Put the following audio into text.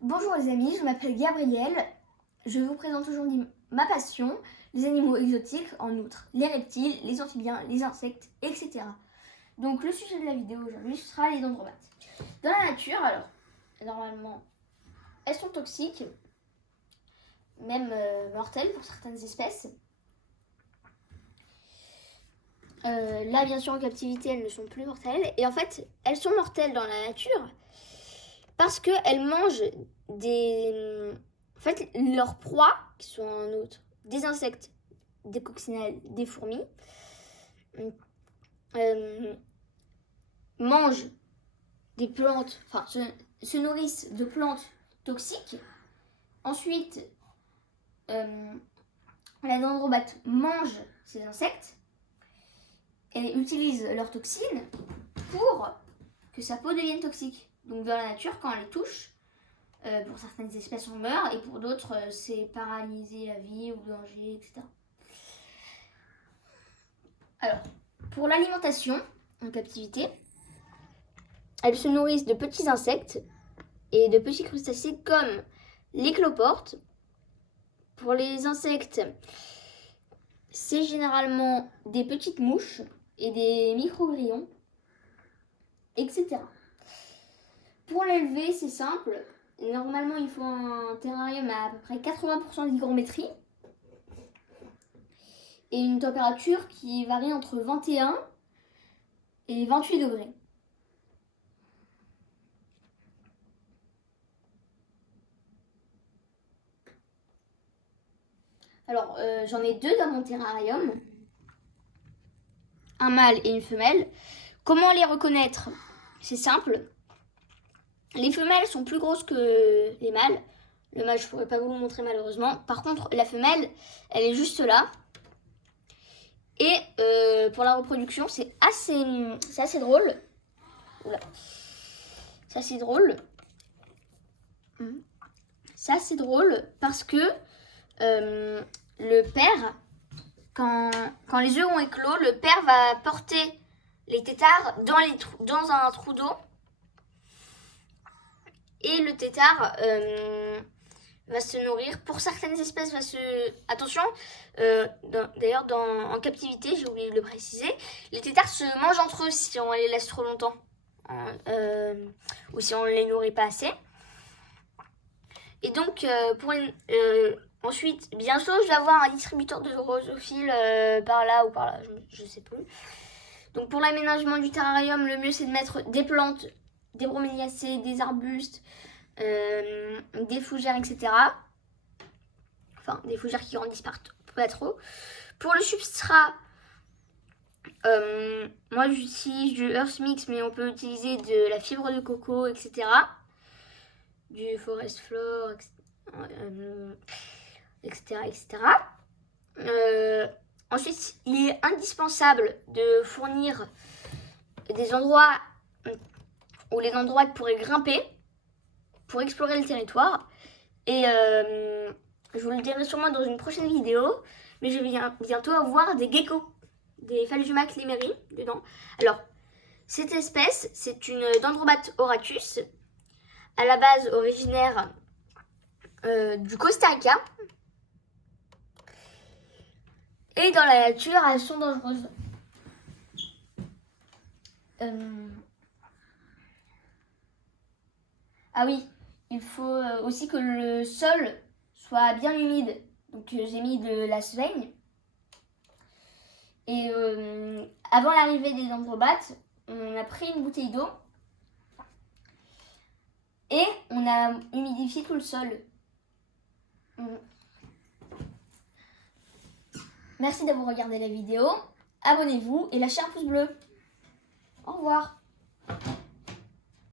Bonjour les amis, je m'appelle Gabrielle. Je vous présente aujourd'hui ma passion, les animaux exotiques, en outre les reptiles, les amphibiens, les insectes, etc. Donc le sujet de la vidéo aujourd'hui sera les dendrobates. Dans la nature, alors, normalement, elles sont toxiques, même mortelles pour certaines espèces. Là, bien sûr, en captivité, elles ne sont plus mortelles. Et en fait, elles sont mortelles dans la nature parce qu'elles mangent leurs proies, qui sont en outre des insectes, des coccinelles, des fourmis, mangent des plantes, se nourrissent de plantes toxiques. Ensuite, la dendrobate mange ces insectes et utilise leurs toxines pour que sa peau devienne toxique. Donc dans la nature, quand elle les touche, pour certaines espèces on meurt et pour d'autres c'est paralysé à vie ou danger, etc. Alors, pour l'alimentation en captivité, elles se nourrissent de petits insectes et de petits crustacés comme les cloportes. Pour les insectes, c'est généralement des petites mouches et des micro-grillons, etc. Pour l'élever, c'est simple. Normalement, il faut un terrarium à peu près 80% d'hygrométrie et une température qui varie entre 21 et 28 degrés. Alors, j'en ai deux dans mon terrarium, un mâle et une femelle. Comment les reconnaître? C'est simple. Les femelles sont plus grosses que les mâles. Le mâle, je ne pourrais pas vous le montrer malheureusement. Par contre, la femelle, elle est juste là. Et pour la reproduction, c'est assez drôle. Oula. C'est assez drôle. C'est assez drôle parce que le père, quand les œufs ont éclos, le père va porter les têtards dans un trou d'eau. Et le tétard va se nourrir. Pour certaines espèces, attention, d'ailleurs, en captivité, j'ai oublié de le préciser, les tétards se mangent entre eux si on les laisse trop longtemps. Ou si on ne les nourrit pas assez. Et donc, ensuite, bientôt, je vais avoir un distributeur de drosophiles par là ou par là, je ne sais plus. Donc, pour l'aménagement du terrarium, le mieux, c'est de mettre des plantes, des broméliacées, des arbustes, des fougères, etc. Enfin, des fougères qui grandissent pas trop. Pour le substrat, moi j'utilise du Earth Mix, mais on peut utiliser de la fibre de coco, etc. Du Forest Floor, etc. Ensuite, il est indispensable de fournir des endroits où les endroits pourraient grimper pour explorer le territoire. Et je vous le dirai sûrement dans une prochaine vidéo, mais je vais bientôt avoir des geckos, des Phaljumac lemeri dedans. Alors, cette espèce, c'est une dendrobate auratus, à la base originaire du Costa Rica. Et dans la nature, elles sont dangereuses. Ah oui, il faut aussi que le sol soit bien humide. Donc j'ai mis de la seigne. Et avant l'arrivée des dendrobates, on a pris une bouteille d'eau et on a humidifié tout le sol. Merci d'avoir regardé la vidéo. Abonnez-vous et lâchez un pouce bleu. Au revoir.